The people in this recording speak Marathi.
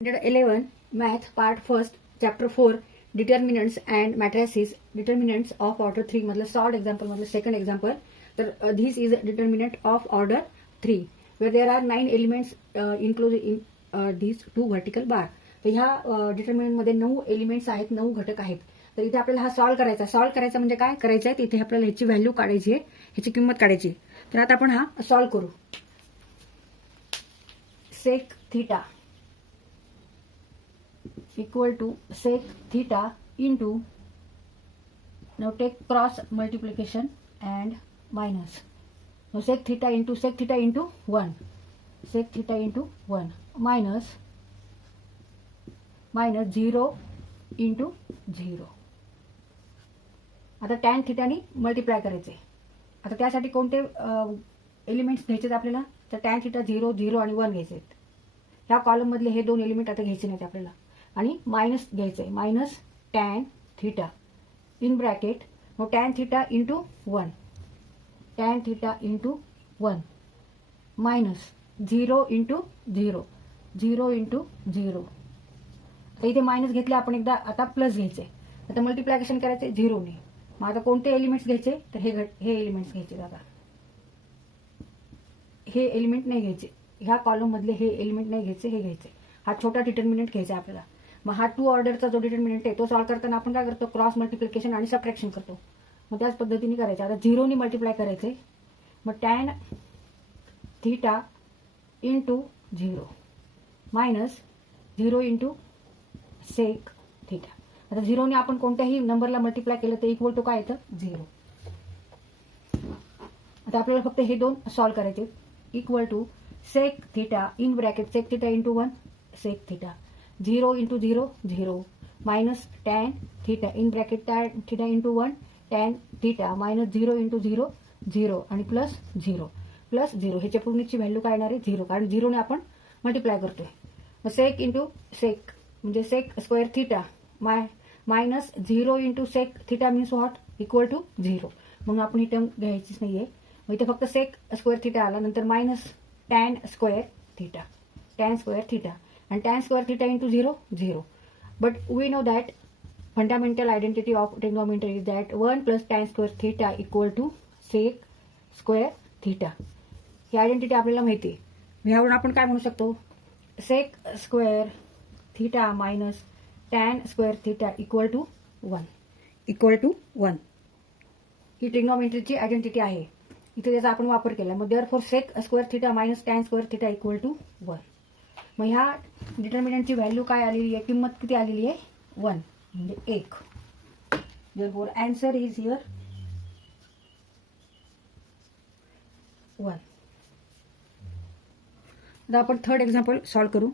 Standard 11 Math Part First Chapter 4 Determinants and Matrices Determinants of Order 3 मतलब solved example मतलब second example. तर this is determinant of order 3 where there are 9 elements included in these two vertical bar. तर ह्या डिटर्मिनंट मध्ये 9 एलिमेंट्स आहेत, 9 घटक आहेत. तर इथे आपल्याला हा सॉल्व्ह करायचा म्हणजे काय करायचं आहे, तिथे आपल्याला ह्याची व्हॅल्यू काढायची आहे, ह्याची किंमत काढायची आहे. तर आता आपण हा सॉल्व्ह करू. Sec theta equal to sec theta into, now take cross multiplication and minus. Now sec theta into 1, sec theta into 1 minus 0 into 0. आता tan theta ने मल्टिप्लाय करायचे. आता त्यासाठी कोणते एलिमेंट्स घ्यायचे आपल्याला, तर tan theta 0 0 आणि 1 घ्यायचे. ह्या कॉलम मधले हे दोन एलिमेंट आता घ्यायचे नाहीत आपल्याला आणि मायनस घ्यायचंय. Minus tan theta in bracket, मग tan theta into 1, tan theta into 1 minus 0 into 0, 0 into 0. आता इथे मायनस घेतले आपण एकदा, आता प्लस घ्यायचंय. आता मल्टिप्लिकेशन करायचंय 0 ने. मग आता कोणते एलिमेंट्स घ्यायचे, तर हे एलिमेंट्स घ्यायचे. आता हे एलिमेंट नाही घ्यायचे, ह्या कॉलम मधले हे एलिमेंट नाही घ्यायचे, हे घ्यायचे. हा छोटा डिटर्मिनंट घ्यायचा आपल्याला. मग हा 2 ऑर्डरचा जो डिटर्मिनंट आहे तो सॉल्व्ह करताना आपण काय करतो, क्रॉस मल्टिप्लिकेशन आणि सबट्रॅक्शन करतो. मग त्याच पद्धतीने करायचं. आता 0 ने मल्टिप्लाय करायचंय. मग tan theta into 0 minus 0 into sec theta. आता 0 ने आपण कोणत्याही नंबरला मल्टिप्लाय केलं तर इक्वल टू काय येतं, 0. आता आपल्याला फक्त हे दोन सॉल्व्ह करायचे. Equal to sec theta in bracket, sec theta into 1 sec theta, 0 into 0 0 minus tan theta in bracket tan theta into 1 tan theta minus 0 into 0 0 आणि प्लस 0 प्लस 0. ह्याच्या पूर्णची व्हॅल्यू काय येणार आहे, 0, कारण 0 ने आपण मल्टिप्लाय करतोय. मग सेक इंटू सेक म्हणजे sec square theta minus 0 into sec theta means what, equal to 0. म्हणून आपण ही टर्म घ्यायचीच नाहीये. मग इथे फक्त सेक स्क्वेअर थीटा आला, नंतर minus tan square theta, tan square theta and tan square theta into 0 0. But we know that fundamental identity of trigonometry is that 1 plus tan square theta equal to sec square theta. ही आयडेंटिटी आपल्याला माहिती आहे. यावरून आपण काय म्हणू शकतो, sec square theta minus tan square theta equal to 1, equal to 1. ही ट्रिग्नोमेट्रीची आयडेंटिटी आहे. इथे त्याचा आपण वापर केला. मग therefore sec square theta minus tan square theta equal to 1. मग ह्या डिटर्मिनंटची व्हॅल्यू काय आलेली आहे, किंमत किती आलेली आहे, 1 म्हणजे 1. Therefore answer is here 1. आता आपण थर्ड एक्झाम्पल सॉल्व्ह करू.